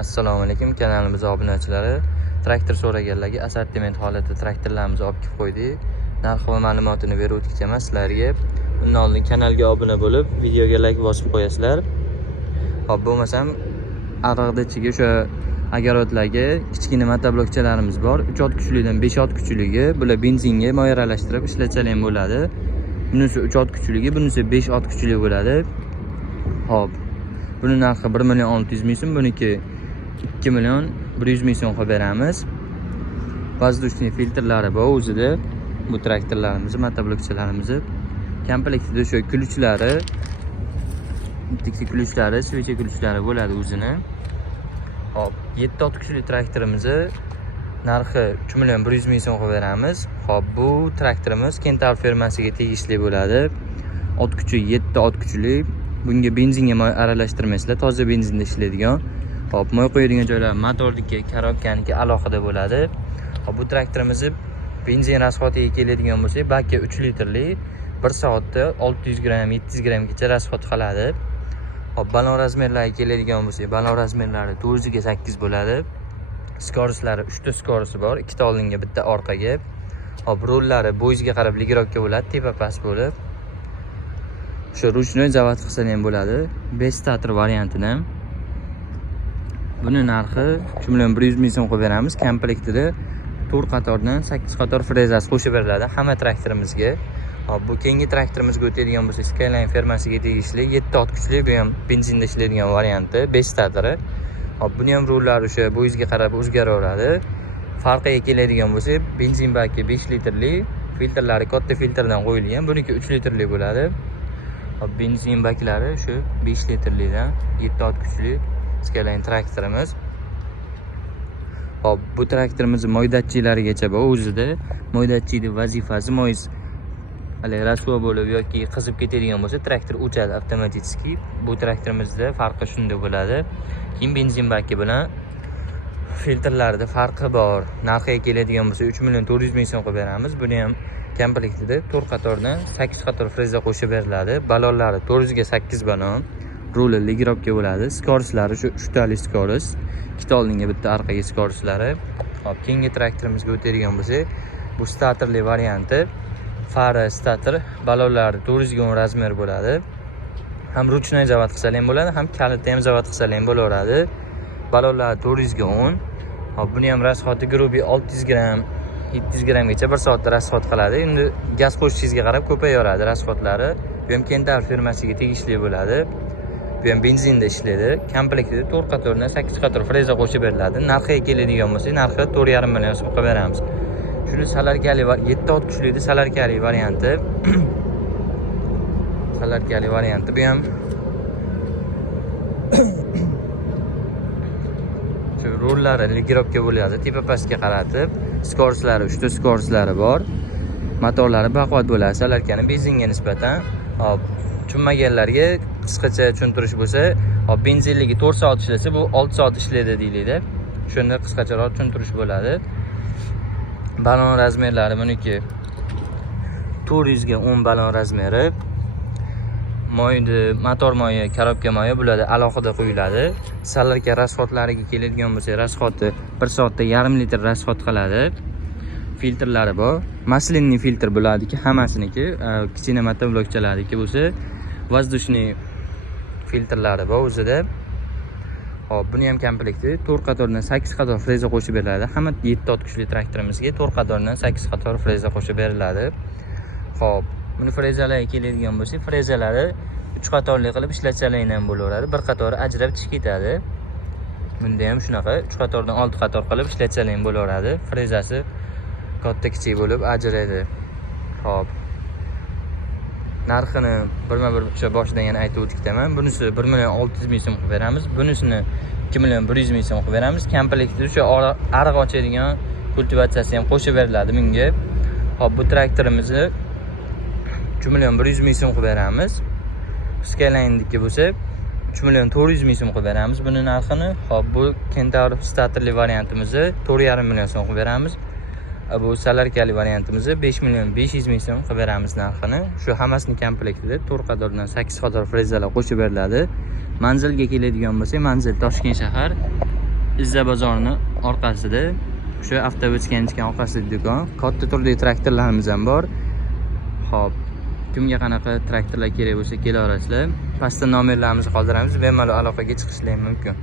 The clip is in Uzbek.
Assalomu alaykum, kanalimiz obunachilari. Traktor so'raganlarga assortiment holatida traktorlarimizni olib kelib qo'ydik. Narx va ma'lumotini berib o'tkazaman sizlarga. Bundan oldin kanalga obuna bo'lib, videoga like bosib qo'yasizlar. Hop, bo'lmasam ariqda ichiga o'sha agarodlarga kichkina motoblokchalarimiz bor. 3 ot kuchlidan 5 ot kuchligi, bular benzinga moy aralashtirib ishlatsalar ham bo'ladi. Bunisi 3 ot kuchligi, bunisi 5 ot kuchli bo'ladi. Hop. Buni narxi 1.600.000 so'm, buniki 2.100.000 so'm qilib beramiz. Воздушный filtrlari bor o'zida. Bu traktorlarimiz, motoblokchalarimiz. Komplektida o'sha ключlari, bitta ключlari, svecha ключlari bo'ladi o'zini. Hop, 7 ot kuchli traktorimiz narxi 3.100.000 so'm qilib beramiz. Hop, bu traktorimiz Kentaur fermasiga tegishli bo'ladi. Ot kuchi 7 ot kuchli. Bunga benzinga moy aralashtirmaysizlar, toza benzinda ishlaydigan. Hop, moy qo'yadigan joylar motordagi, karobkaniki alohida bo'ladi. Hop, bu traktorimiz benzin rasxotiga keladigan bo'lsa, bakka 3 litrlik 1 soatda 600 gram, 700 gramgacha rasxot qiladi. Hop, balon razmerlariga keladigan bo'lsa, balon razmerlari 4 ga 8 bo'ladi. Skoroslari 3 ta skorosi bor, 2 ta oldinga, bitta orqaga. Hop, rollari bo'yizga qarab ligrovka bo'ladi, tepa past bo'lib. Shu ruchnoy zavod qilsa ham bo'ladi. 5 stator variantini. Buni narxi 3.100.000 so'm qo'yib beramiz. Komplektida 4 qatordan 8 qator frezasi qo'shib beriladi hamma traktorimizga. Hop, bu keyingi traktorimizga o'tadigan bo'lsa, Skyline fermasiga tegishli 7 ot kuchli, bu ham benzinda ishlaydigan varianti, 5 statori. Hop, buni ham rullari o'sha bo'yizga qarab o'zgaraveradi. Farqiga keladigan bo'lsa, benzin baki 5 litrli, filtrlari katta filtrdan qo'yilgan, buniki 3 litrli bo'ladi. Hop, benzin baklari shu 5 litrlidan 7 ot kuchli Skyline traktorimiz. Hop, bu traktorimiz moydatchilarigacha bor o'zida. Moydatchining vazifasi moyiz rasvo bo'lib yoki qizib ketadigan bo'lsa, traktor o'chadi avtomatik. Bu traktorimizda farqi shunda bo'ladi. Keyin benzin baki bilan filtrlarida farqi bor. Narxiga keladigan bo'lsa 3.400.000 so'm qilib beramiz. Buni ham komplektida 4 qatordan 8 qator freza qo'shib beriladi. Balonlari 4 ga 8 balon. Ruli ligrovka bo'ladi. Skoroslari shu 3 tali skoros. 2 ta oldinga, bitta orqaga skoroslari. Hop, keyingi traktorimizga o'tadigan bo'lsak, bu statorli varianti. Fari stator, balonlari 4 ga 10 razmer bo'ladi. Ham ruchnoy zavod qilsa ham bo'ladi, ham kaliti ham zavod qilsa ham bo'laveradi. Balonlari 4 ga 10. Hop, buni ham rasxoti grubi 600 gram, 700 gramgacha 1 soatda rasxot qiladi. Endi gaz qo'shishingizga qarab ko'payaveradi rasxotlari. Bu ham Kentaur firmasiga tegishli bo'ladi. Bu ham benzinda ishlaydi. Komplektida 4 qatordan 8 qator freza qo'shib beriladi. Narxiga keladigan bo'lsa, narxi 4.5 million so'm qilib beramiz. Shuni salarkali 7 ot kuchli salarkali varianti. Salarkali varianti. Bu ham shu rollari ligrovka bo'ladi, tepa pastga qaratib, skoroslari 3 ta skoroslari bor. Motorlari baquvvat bo'ladi, salarkani benzinga nisbatan. Hop, tushunmaganlarga qisqacha tushuntirish bo'lsa, hop, benzinligi 4 soat ishlasa, bu 6 soat ishlaydi deyiladi. Shunda qisqacharoq tushuntirish bo'ladi. Balon razmerlari buniki 400 ga 10 balon razmeri. Moyni, motor moyi, karobka moyi bularda alohida qo'yiladi. Salarka rasxotlariga keladigan bo'lsa, rasxoti 1 soatda 1.5 litr rasxot qiladi. Filtrlari bor. Maslinli filtr bo'ladiki, hammasiniki, kichkina motoblokchalarniki bo'lsa, воздушный filtrlari bor o'zida. Hop, buni ham komplekti 4 qatordan 8 qator freza qo'shib beriladi. Hamma 7 ot kuchli traktorimizga 4 qatordan 8 qator freza qo'shib beriladi. Hop, buni frezalariga keladigan bo'lsa, frezalari 3 qatorli qilib ishlatsalar ham bo'laveradi. Bir qatori ajrab chiqib ketadi. Bunda ham shunaqa 3 qatordan 6 qator qilib ishlatsalar ham bo'laveradi. Frezasi katta kichik bo'lib ajraydi. Hop, narxini birma-bir o'sha boshidan yana aytib o'tikaman. Bunisi 1.600.000 so'm qilib beramiz. Bunisini 2.100.000 so'm qilib beramiz. Komplektida o'sha ariq ochadigan kultivatsiyasi ham qo'shib beriladi bunga. Hop, bu traktorimizni 3.100.000 so'm qilib beramiz. Skyline'niki bo'lsa 3.400.000 so'm qilib beramiz buni narxini. Hop, bu Kentaur statorli variantimizni 4.5 million so'm qilib beramiz. Bu salarkali variantimizni 5.500.000 so'm qilib beramiz narxini. Shu hammasini komplektida 4 qatordan 8 qator frezalar qo'shib beriladi. Manzilga keladigan bo'lsak, manzil Toshkent shahar Izza bozorining orqasida, o'sha avtobusga chiqqan orqasida do'kon. Katta turdagi traktorlarimiz ham bor. Xo'p, kimga qanaqa traktorlar kerak bo'lsa kela olasizlar. Pastda nomerlarimizni qoldiramiz, bemalol aloqaga chiqishingiz mumkin.